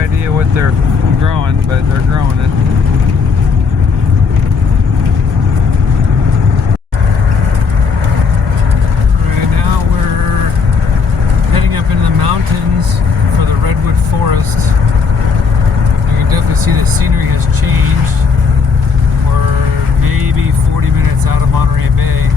idea what they're growing, but they're growing it. Right now we're heading up into the mountains for the redwood forest. You can definitely see the scenery has changed. We're maybe 40 minutes out of Monterey Bay.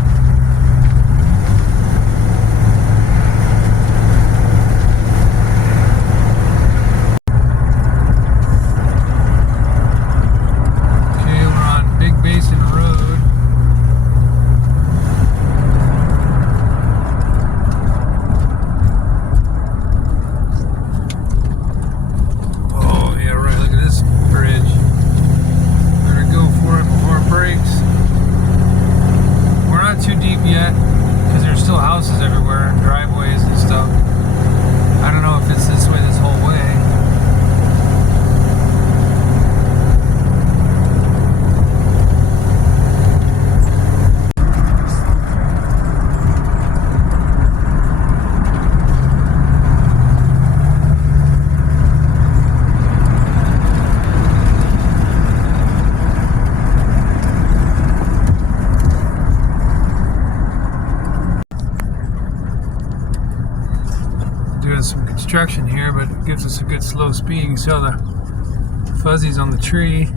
Some construction here, but it gives us a good slow speed. You can see all the fuzzies on the tree.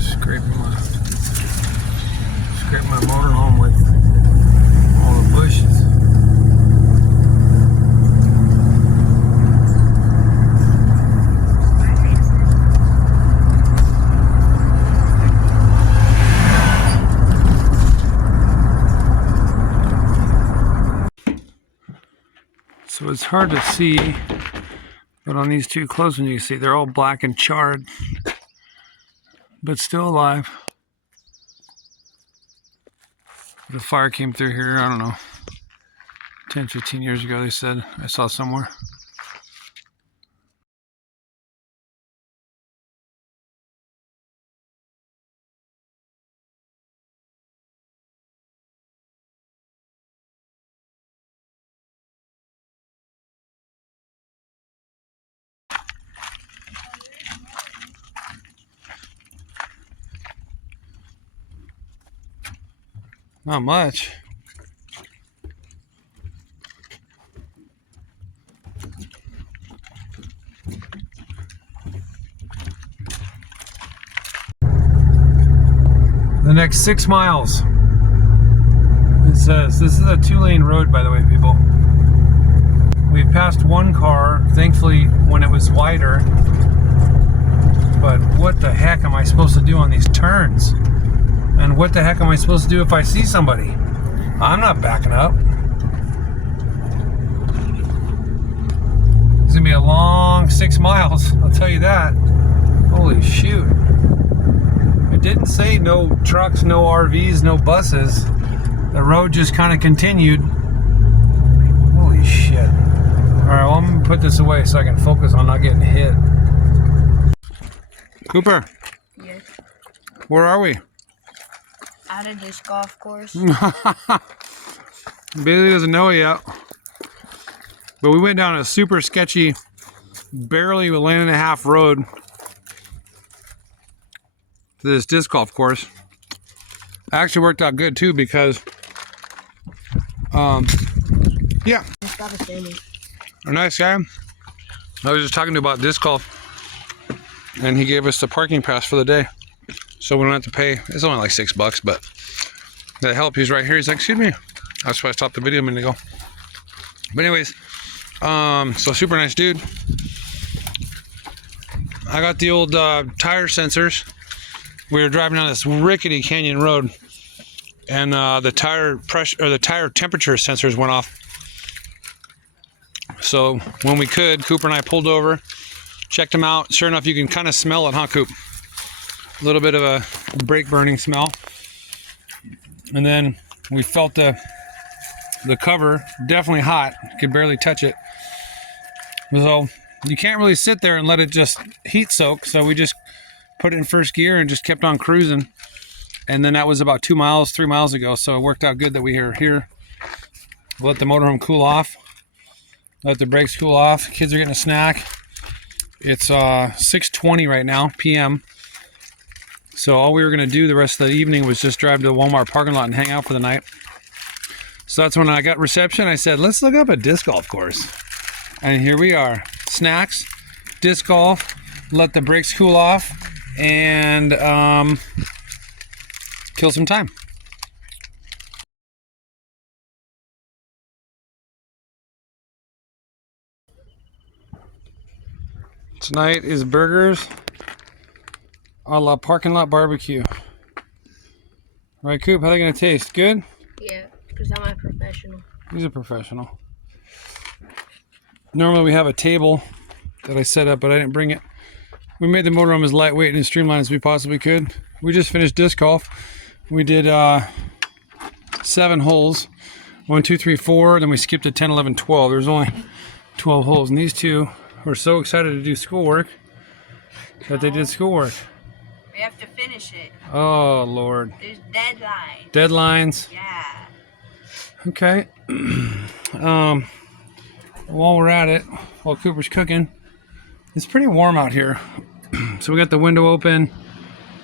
Scrape my motorhome with all the bushes. So it's hard to see, but on these two close ones you can see they're all black and charred, but still alive. The fire came through here, I don't know, 10, 15 years ago they said, I saw somewhere. Not much. The next 6 miles. It says, this is a 2-lane road, by the way, people. We've passed one car, thankfully, when it was wider. But what the heck am I supposed to do on these turns? And what the heck am I supposed to do if I see somebody? I'm not backing up. It's gonna be a long 6 miles, I'll tell you that. Holy shoot. It didn't say no trucks, no RVs, no buses. The road just kind of continued. Holy shit. Alright, well, I'm gonna put this away so I can focus on not getting hit. Cooper. Yes. Where are we? Out of this golf course. Bailey doesn't know it yet. But we went down a super sketchy, barely a lane and a half road to this disc golf course. Actually worked out good too because, yeah. A nice guy. I was just talking to him about disc golf, and he gave us the parking pass for the day. So we don't have to pay. It's only like $6, but that help. He's right here. He's like, excuse me. That's why I stopped the video a minute ago. But anyways, so super nice dude. I got the old tire sensors. We were driving down this rickety canyon road, and the tire pressure or the tire temperature sensors went off. So when we could, Cooper and I pulled over, checked them out. Sure enough, you can kind of smell it, huh, Coop? A little bit of a brake burning smell. And then we felt the cover, definitely hot. Could barely touch it. So you can't really sit there and let it just heat soak. So we just put it in first gear and just kept on cruising. And then that was about 2 miles, 3 miles ago. So it worked out good that we are here. Let the motorhome cool off. Let the brakes cool off. Kids are getting a snack. It's 6:20 right now, p.m. So all we were going to do the rest of the evening was just drive to the Walmart parking lot and hang out for the night. So that's when I got reception. I said, let's look up a disc golf course. And here we are. Snacks, disc golf, let the brakes cool off, and kill some time. Tonight is burgers a la parking lot barbecue. Right, Coop? How are they going to taste? Good? Yeah, because I'm a professional. He's a professional. Normally we have a table that I set up, but I didn't bring it. We made the motorhome as lightweight and as streamlined as we possibly could. We just finished disc golf. We did 7 holes. 1, 2, 3, 4. Then we skipped to 10, 11, 12. There's only 12 holes. And these two were so excited to do schoolwork that they did schoolwork. We have to finish it. Oh, Lord. There's deadline. Deadlines. Yeah. Okay. While we're at it, while Cooper's cooking, it's pretty warm out here. So we got the window open,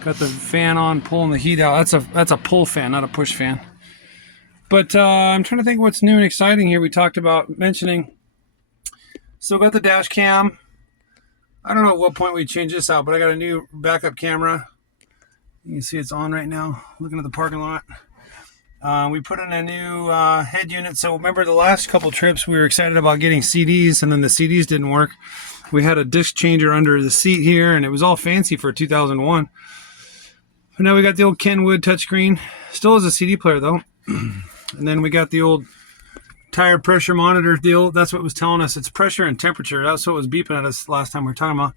got the fan on, pulling the heat out. That's a pull fan, not a push fan. But I'm trying to think what's new and exciting here. We talked about mentioning. Still got the dash cam. I don't know at what point we change this out, but I got a new backup camera. You can see it's on right now, looking at the parking lot. We put in a new head unit. So remember the last couple trips we were excited about getting CDs, and then the CDs didn't work. We had a disc changer under the seat here, and it was all fancy for 2001. But now we got the old Kenwood touchscreen. Still has a CD player though. And then we got the old tire pressure monitor deal. That's what was telling us. It's pressure and temperature. That's what was beeping at us last time we were talking about.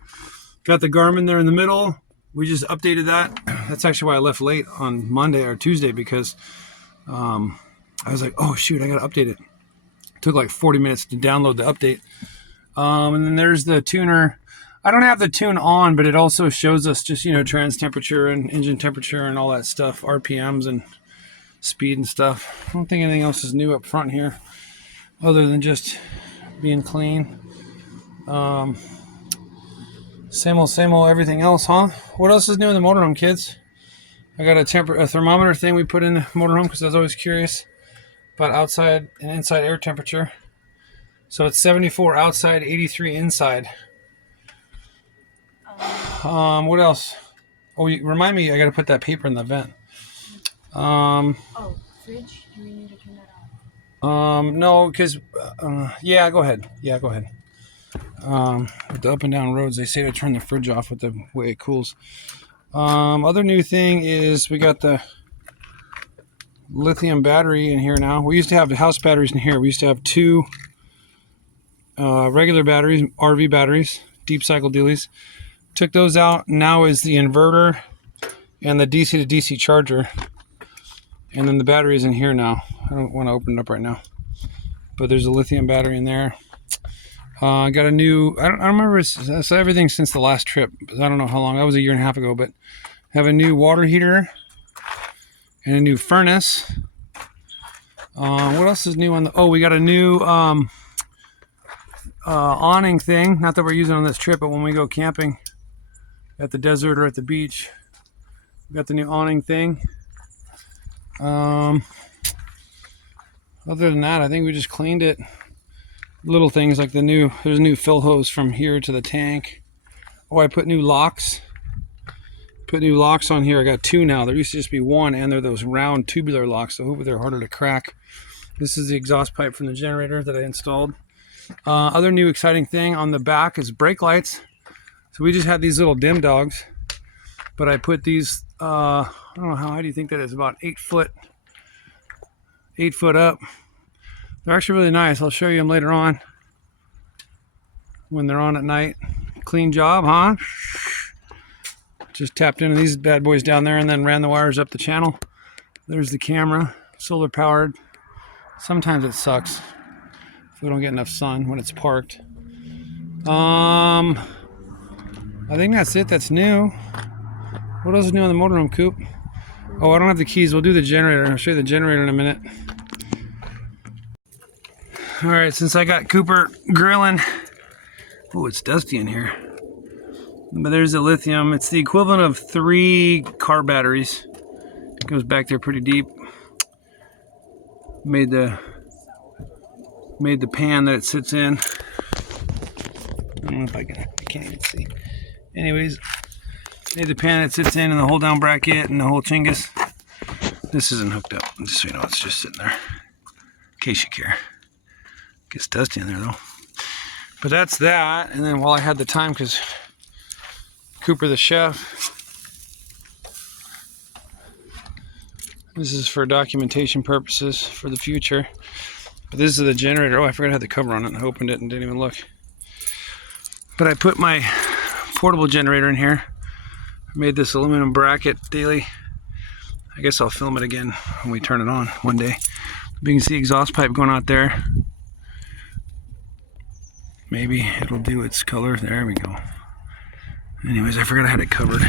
Got the Garmin there in the middle. We just updated that. That's actually why I left late on Monday or Tuesday, because I was like, oh shoot, I gotta update it. Took like 40 minutes to download the update. And then there's the tuner. I don't have the tune on, but it also shows us just, trans temperature and engine temperature and all that stuff, RPMs and speed and stuff. I don't think anything else is new up front here other than just being clean. Same old everything else, huh? What else is new in the motorhome, kids? I got a thermometer thing we put in the motorhome because I was always curious about outside and inside air temperature. So it's 74 outside, 83 inside. What else? Oh, remind me, I got to put that paper in the vent. Fridge? Do we need to turn that off? No, because, yeah, go ahead. With the up and down roads, they say to turn the fridge off with the way it cools. Other new thing is we got the lithium battery in here now. We used to have the house batteries in here. We used to have 2 regular batteries, RV batteries, deep cycle dealies. Took those out. Now is the inverter and the DC to DC charger. And then the battery is in here now. I don't want to open it up right now. But there's a lithium battery in there. I got a new, I don't remember, so everything since the last trip. I don't know how long, that was a year and a half ago, but I have a new water heater and a new furnace. What else is new on the, we got a new awning thing. Not that we're using on this trip, but when we go camping at the desert or at the beach, we got the new awning thing. Other than that, I think we just cleaned it. Little things like there's a new fill hose from here to the tank. Oh, I put new locks. Put new locks on here. I got 2 now. There used to just be 1, and they're those round tubular locks, so hopefully they're harder to crack. This is the exhaust pipe from the generator that I installed. Other new exciting thing on the back is brake lights. So we just had these little dim dogs, but I put these, I don't know, how high do you think that is? About 8 foot up. They're actually really nice. I'll show you them later on when they're on at night. Clean job, huh? Just tapped into these bad boys down there and then ran the wires up the channel. There's the camera, solar powered. Sometimes it sucks if we don't get enough sun when it's parked. I think that's it. That's new. What else is new on the motorhome, Coop? Oh, I don't have the keys. We'll do the generator. I'll show you the generator in a minute. All right, since I got Cooper grilling. Oh, it's dusty in here. But there's the lithium. It's the equivalent of 3 car batteries. It goes back there pretty deep. Made the pan that it sits in. I don't know if I can't even see. Anyways, made the pan that sits in and the hold down bracket and the whole chingus. This isn't hooked up, just so you know, it's just sitting there. In case you care. Gets dusty in there though. But that's that, and then while I had the time, because Cooper the chef, this is for documentation purposes for the future. But this is the generator. Oh, I forgot I had the cover on it, and I opened it and didn't even look. But I put my portable generator in here. I made this aluminum bracket daily. I guess I'll film it again when we turn it on one day. But you can see exhaust pipe going out there. Maybe it'll do its color. There we go. Anyways, I forgot I had it covered.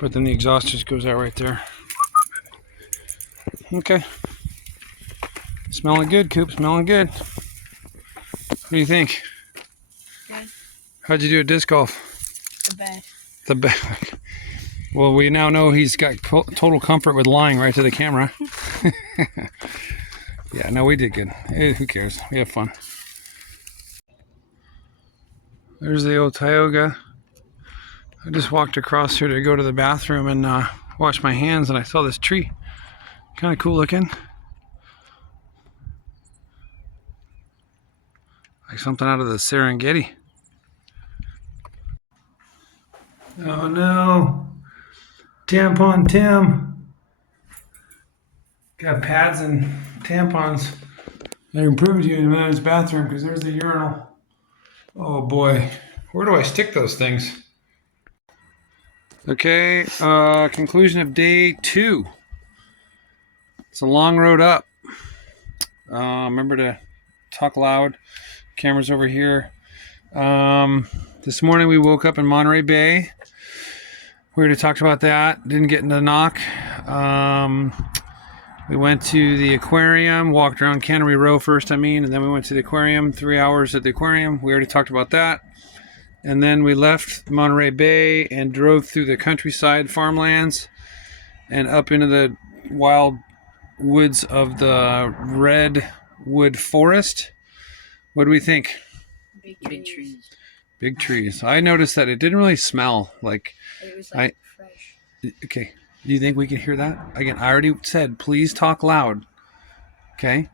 But then the exhaust just goes out right there. Okay. Smelling good, Coop. Smelling good. What do you think? Good. How'd you do at disc golf? The best. The best. Well, we now know he's got total comfort with lying right to the camera. Yeah, no, we did good. Who cares? We have fun. There's the old Tioga. I just walked across here to go to the bathroom and wash my hands, and I saw this tree. Kind of cool looking. Like something out of the Serengeti. Oh no. Tampon Tim. Got pads and tampons. I improved you in the men's bathroom because there's the urinal. Oh boy, where do I stick those things? Okay, conclusion of day 2. It's a long road up. Remember to talk loud. Camera's over here. This morning we woke up in Monterey Bay. We already talked about that. Didn't get into knock. We went to the aquarium, walked around Cannery Row first, and then we went to the aquarium, 3 hours at the aquarium. We already talked about that. And then we left Monterey Bay and drove through the countryside farmlands and up into the wild woods of the redwood forest. What do we think? Big trees. Big trees. I noticed that it didn't really smell like... It was like fresh. Okay. Do you think we can hear that? Again, I already said, please talk loud. Okay.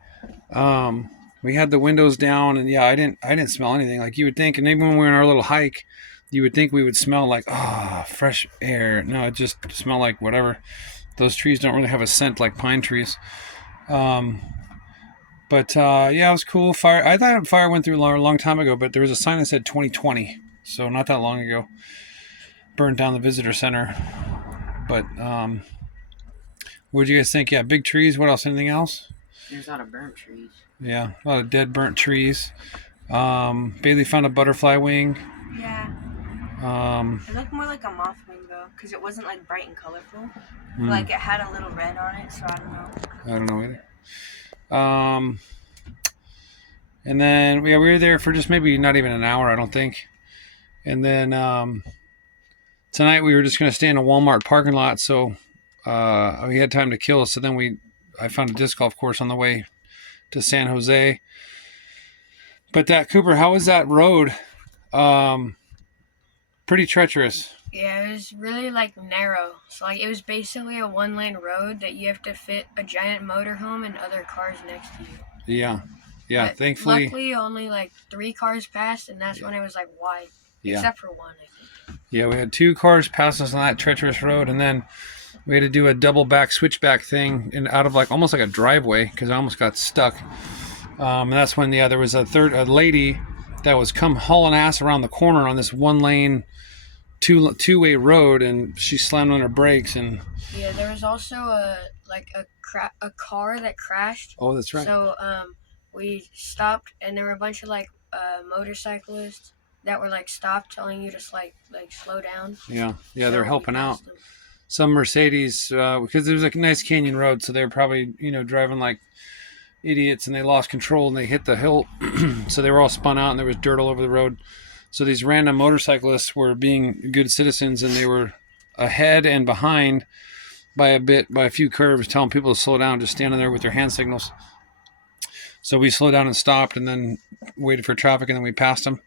We had the windows down, and yeah, I didn't smell anything like you would think. And even when we were on our little hike, you would think we would smell like fresh air. No, it just smelled like whatever. Those trees don't really have a scent like pine trees. Yeah, it was cool. Fire. I thought fire went through a long time ago, but there was a sign that said 2020, so not that long ago. Burned down the visitor center. But what did you guys think? Yeah, big trees. What else? Anything else? There's a lot of burnt trees. Yeah, a lot of dead, burnt trees. Bailey found a butterfly wing. Yeah. It looked more like a moth wing though, because it wasn't like bright and colorful. Like it had a little red on it, so I don't know. I don't know either. And then we were there for just maybe not even an hour, I don't think. And then tonight we were just going to stay in a Walmart parking lot, so we had time to kill. So then I found a disc golf course on the way to San Jose. But that, Cooper, how was that road? Pretty treacherous. Yeah, it was really like narrow. So like it was basically a 1-lane road that you have to fit a giant motorhome and other cars next to you. Yeah. Yeah, but thankfully. Luckily, only like 3 cars passed, and that's when it was like wide. Yeah. Except for one, I think. Yeah, we had 2 cars pass us on that treacherous road, and then we had to do a double back switchback thing out of like almost like a driveway because I almost got stuck. And that's when there was a lady that was come hauling ass around the corner on this 1-lane, two-way road, and she slammed on her brakes and. Yeah, there was also a car that crashed. Oh, that's right. So we stopped, and there were a bunch of like motorcyclists that were like stopped, telling you to like slow down. Yeah, they're helping out. some Mercedes, because there was a nice canyon road, so they were probably, driving like idiots, and they lost control and they hit the hill. So they were all spun out and there was dirt all over the road. So these random motorcyclists were being good citizens, and they were ahead and behind by a few curves, telling people to slow down, just standing there with their hand signals. So we slowed down and stopped, and then waited for traffic, and then we passed them.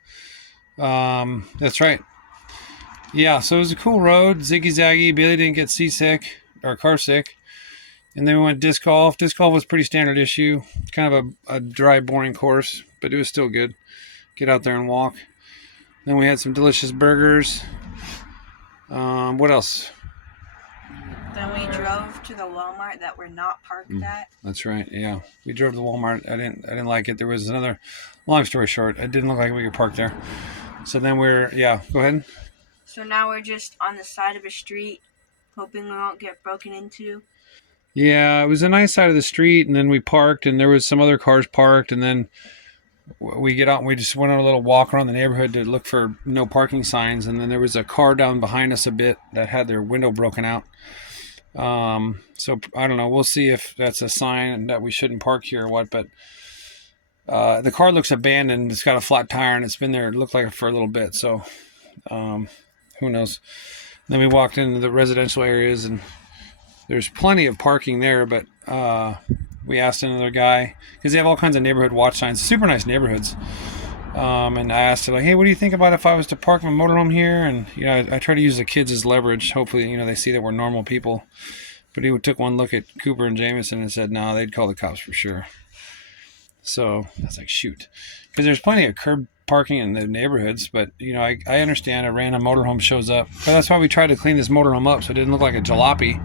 That's right. Yeah, so it was a cool road, ziggy-zaggy. Bailey didn't get seasick or car sick. And then we went disc golf. Disc golf was pretty standard issue. Kind of a dry, boring course, but it was still good. Get out there and walk. Then we had some delicious burgers. What else? Then we drove to the Walmart that we're not parked at. That's right. Yeah, we drove to the Walmart. I didn't like it. There was another. Long story short, it didn't look like we could park there. So then go ahead. So now we're just on the side of a street, hoping we won't get broken into. Yeah, it was a nice side of the street, and then we parked, and there was some other cars parked, and then we get out and we just went on a little walk around the neighborhood to look for no parking signs, and then there was a car down behind us a bit that had their window broken out. So I don't know. We'll see if that's a sign that we shouldn't park here or what, but the car looks abandoned. It's got a flat tire, and it's been there, it looked like it for a little bit, so who knows. Then we walked into the residential areas, and there's plenty of parking there, but we asked another guy, because they have all kinds of neighborhood watch signs, super nice neighborhoods. And I asked him, like, hey, what do you think about if I was to park my motorhome here? And, I try to use the kids as leverage. Hopefully, they see that we're normal people. But he took one look at Cooper and Jameson and said, no, they'd call the cops for sure. So I was like, shoot. Because there's plenty of curb parking in the neighborhoods, but, I understand a random motorhome shows up. But that's why we tried to clean this motorhome up so it didn't look like a jalopy.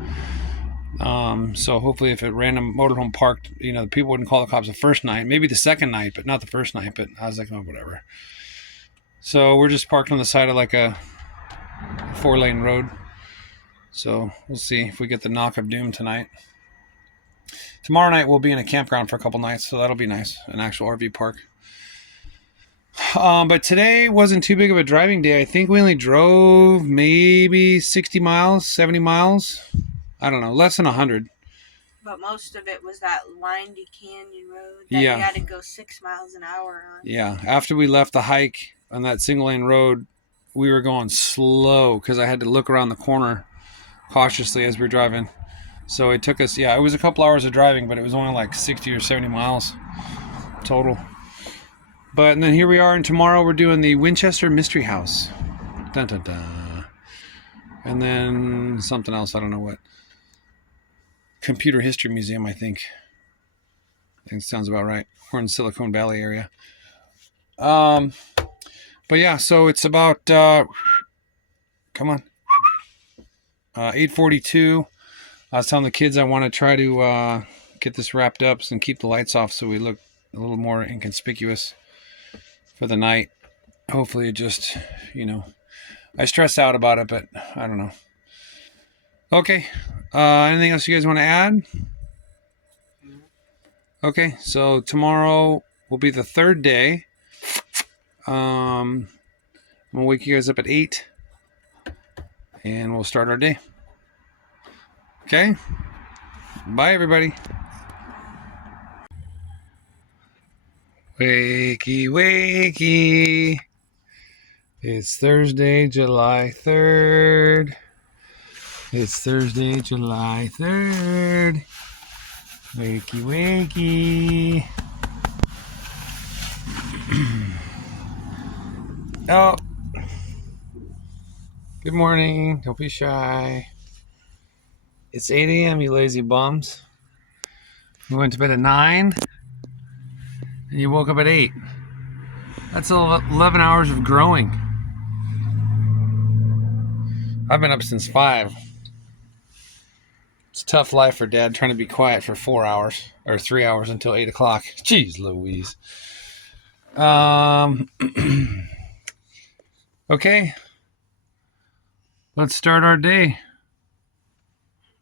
So hopefully if a random motorhome parked, the people wouldn't call the cops the first night, maybe the second night, but not the first night. But I was like, oh, whatever. So we're just parked on the side of like a 4-lane road. So we'll see if we get the knock of doom tonight. Tomorrow night we'll be in a campground for a couple nights, so that'll be nice, an actual RV park. But today wasn't too big of a driving day. I think we only drove maybe 60 miles, 70 miles. I don't know, less than 100. But most of it was that windy canyon road that Yeah. we had to go 6 miles an hour on. Yeah, after we left the hike on that single-lane road, we were going slow because I had to look around the corner cautiously as we were driving. So it took us, it was a couple hours of driving, but it was only like 60 or 70 miles total. And then here we are, and tomorrow we're doing the Winchester Mystery House. Dun, dun, dun. And then something else, I don't know what. Computer History Museum, I think. It sounds about right. We're in Silicon Valley area. But yeah, so it's about, come on, 8:42. I was telling the kids I want to try to get this wrapped up and keep the lights off so we look a little more inconspicuous for the night. Hopefully it just, I stress out about it, but I don't know. Okay. Anything else you guys want to add? Okay, so tomorrow will be the third day. I'm gonna wake you guys up at 8, and we'll start our day. Okay. Bye, everybody. Wakey, wakey. It's Thursday, July 3rd. It's Thursday, July 3rd. Wakey, wakey. Oh. Good morning. Don't be shy. It's 8 a.m., you lazy bums. You went to bed at 9, and you woke up at 8. That's 11 hours of growing. I've been up since 5. It's a tough life for Dad, trying to be quiet for 4 hours or 3 hours until 8 o'clock. Jeez Louise. Okay. Let's start our day.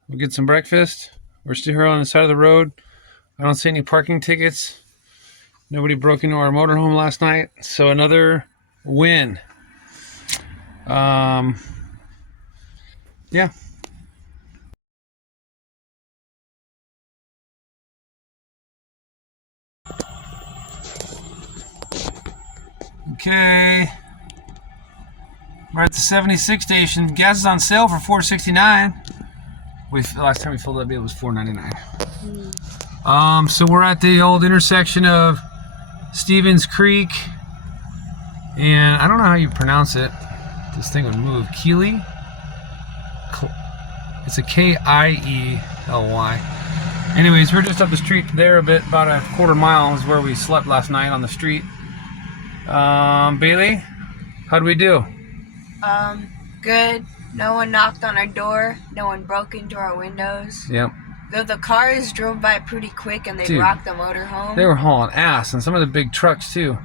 We'll get some breakfast. We're still here on the side of the road. I don't see any parking tickets. Nobody broke into our motorhome last night. So another win. Yeah. Okay. We're at the 76 station. Gas is on sale for $4.69. Last time we filled up, it was $4.99. So we're at the old intersection of Stevens Creek, and I don't know how you pronounce it. This thing would move. Keely. It's a Kiely. Anyways, we're just up the street there a bit, about a quarter mile is where we slept last night on the street. Bailey, how'd we do? Good. No one knocked on our door. No one broke into our windows. Yep. Though the cars drove by pretty quick and they Dude, rocked the motorhome. They were hauling ass, and some of the big trucks too.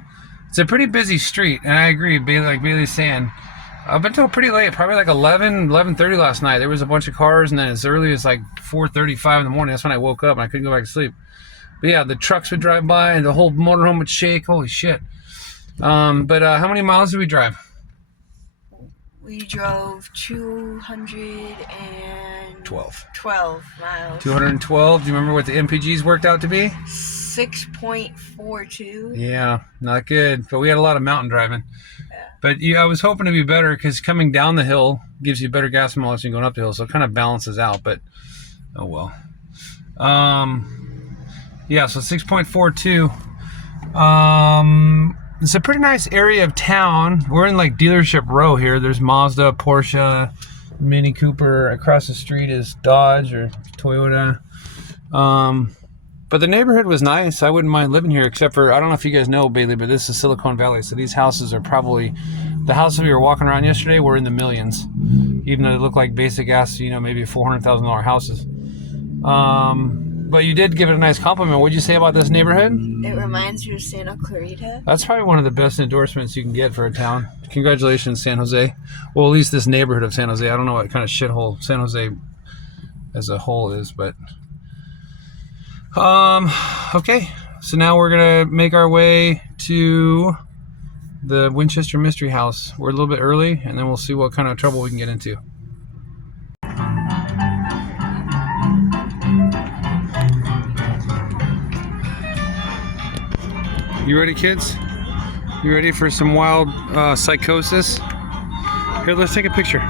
It's a pretty busy street, and I agree, Bailey, like Bailey's saying. Up until pretty late, probably like 11:30 last night. There was a bunch of cars, and then as early as like 4:35 in the morning, that's when I woke up and I couldn't go back to sleep. But yeah, the trucks would drive by and the whole motorhome would shake. Holy shit. How many miles did we drive? We drove 212 miles. 212. Do you remember what the MPGs worked out to be? 6.42. Yeah, not good. But we had a lot of mountain driving. But yeah, I was hoping to be better because coming down the hill gives you better gas mileage than going up the hill, so it kind of balances out. But oh well. Yeah, so 6.42. It's a pretty nice area of town. We're in like dealership row here. There's Mazda, Porsche, Mini Cooper. Across the street is Dodge or Toyota. But the neighborhood was nice. I wouldn't mind living here, except for, I don't know if you guys know, Bailey, but this is Silicon Valley. So these houses are probably, the houses we were walking around yesterday were in the millions. Even though they look like basic ass, maybe $400,000 houses. But you did give it a nice compliment. What'd you say about this neighborhood? It reminds you of Santa Clarita. That's probably one of the best endorsements you can get for a town. Congratulations, San Jose. Well, at least this neighborhood of San Jose. I don't know what kind of shithole San Jose as a whole is, but... Okay. So now we're going to make our way to the Winchester Mystery House. We're a little bit early, and then we'll see what kind of trouble we can get into. You ready, kids? You ready for some wild psychosis? Here, let's take a picture.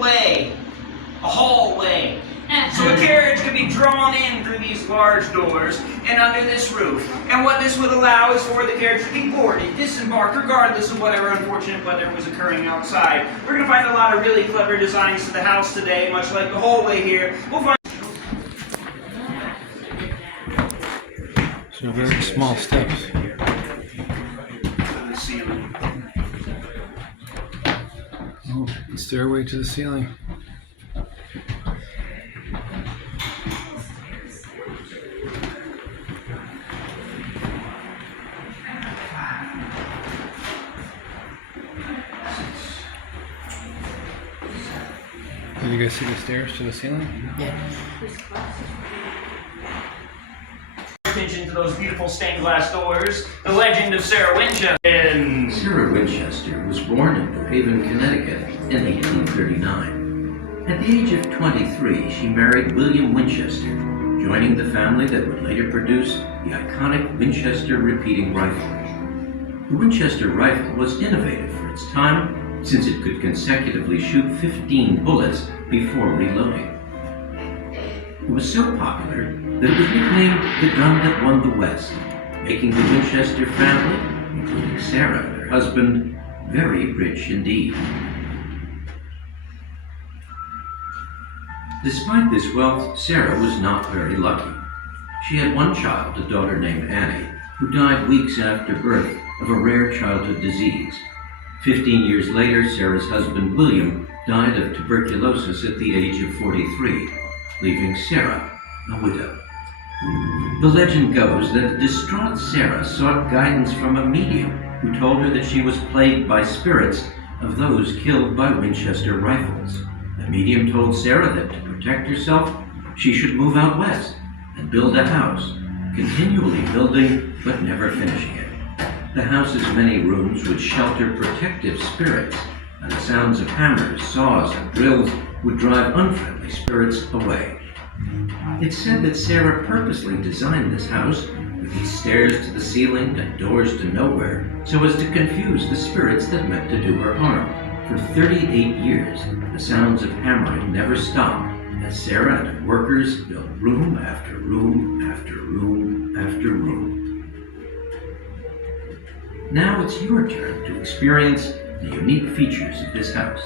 Way, a hallway. So a carriage can be drawn in through these large doors and under this roof. And what this would allow is for the carriage to be boarded, disembark, regardless of whatever unfortunate weather was occurring outside. We're going to find a lot of really clever designs to the house today, much like the hallway here. We'll find So very small steps. the ceiling. Oh, the stairway to the ceiling. Did you guys see the stairs to the ceiling? Yeah. Attention to those beautiful stained glass doors. The legend of Sarah Winchester. Sarah Winchester was born in New Haven, Connecticut in 1839. At the age of 23, she married William Winchester, joining the family that would later produce the iconic Winchester repeating rifle. The Winchester rifle was innovative for its time, since it could consecutively shoot 15 bullets before reloading. It was so popular that it was nicknamed the gun that won the West, making the Winchester family, including Sarah and her husband, very rich indeed. Despite this wealth, Sarah was not very lucky. She had one child, a daughter named Annie, who died weeks after birth of a rare childhood disease. 15 years later, Sarah's husband, William, died of tuberculosis at the age of 43, leaving Sarah a widow. The legend goes that a distraught Sarah sought guidance from a medium who told her that she was plagued by spirits of those killed by Winchester rifles. The medium told Sarah that to protect herself, she should move out west and build a house, continually building but never finishing it. The house's many rooms would shelter protective spirits, and the sounds of hammers, saws, and drills would drive unfriendly spirits away. It's said that Sarah purposely designed this house with these stairs to the ceiling and doors to nowhere so as to confuse the spirits that meant to do her harm. For 38 years, the sounds of hammering never stopped as Sarah and her workers built room after room after room after room. Now it's your turn to experience the unique features of this house.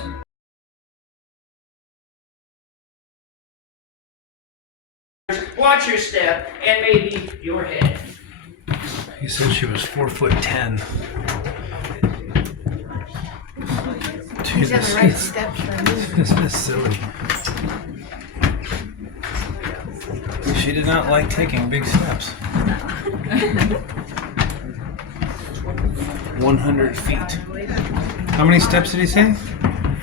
Watch your step and maybe your head. He said she was 4'10". Dude, These are the right steps for me. this is silly. She did not like taking big steps. 100 feet. How many steps did he say?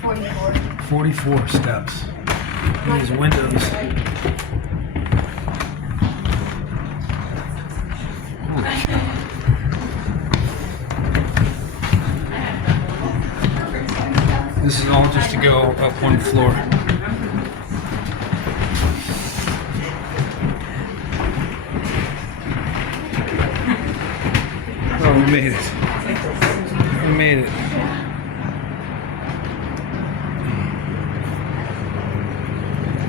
44. 44 steps. These windows. This is all just to go up one floor. Oh, we made it. We made it.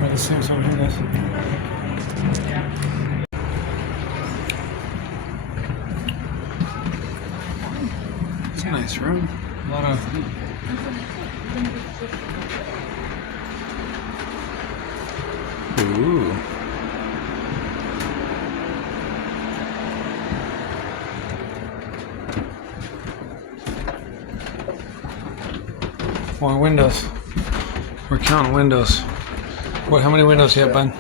Right, let's see what's over here, guys. It's a nice room. A lot of ooh. More windows. We're counting windows. What? How many windows you have, bud?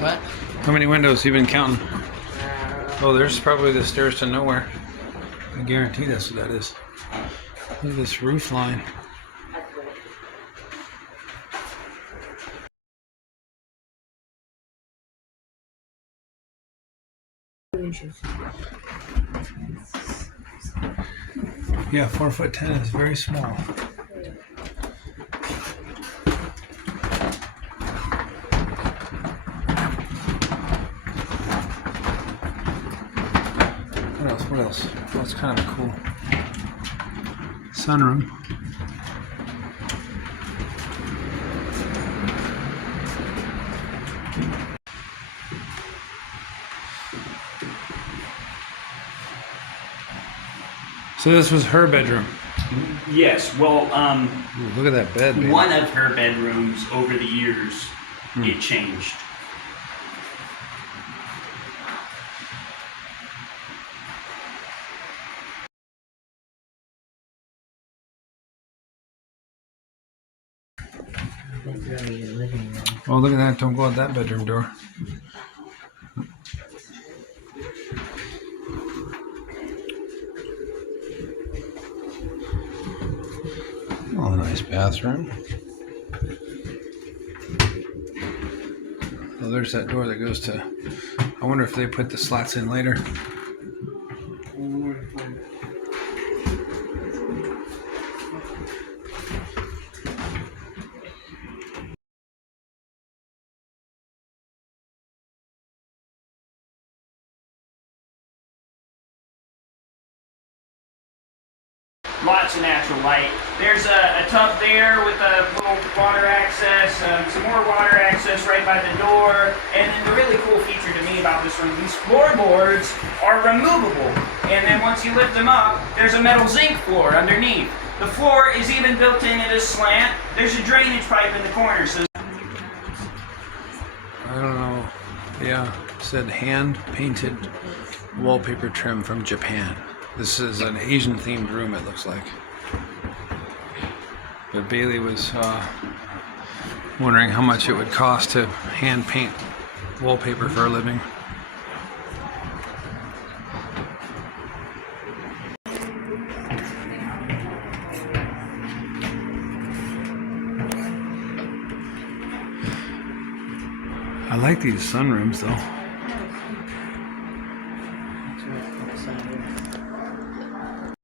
What? How many windows you been counting? Oh, there's probably the stairs to nowhere. I guarantee that's what that is. Look at this roof line. Yeah, 4'10" is very small. What else? What else? That's kind of cool. Sunroom. So this was her bedroom. Yes, well, Ooh, look at that bed, baby. one of her bedrooms over the years, it changed. Oh, look at that. Don't go out that bedroom door. Oh, a nice bathroom. Oh, there's that door that goes to... I wonder if they put the slats in later. Lots of natural light. There's a tub there with a little water access, some more water access right by the door, and then the really cool feature to me about this room, these floorboards are removable, and then once you lift them up, there's a metal zinc floor underneath. The floor is even built in at a slant. There's a drainage pipe in the corner, so I don't know. Yeah, it said hand-painted wallpaper trim from Japan. This is an Asian-themed room, it looks like. But Bailey was wondering how much it would cost to hand paint wallpaper for a living. I like these sunrooms though.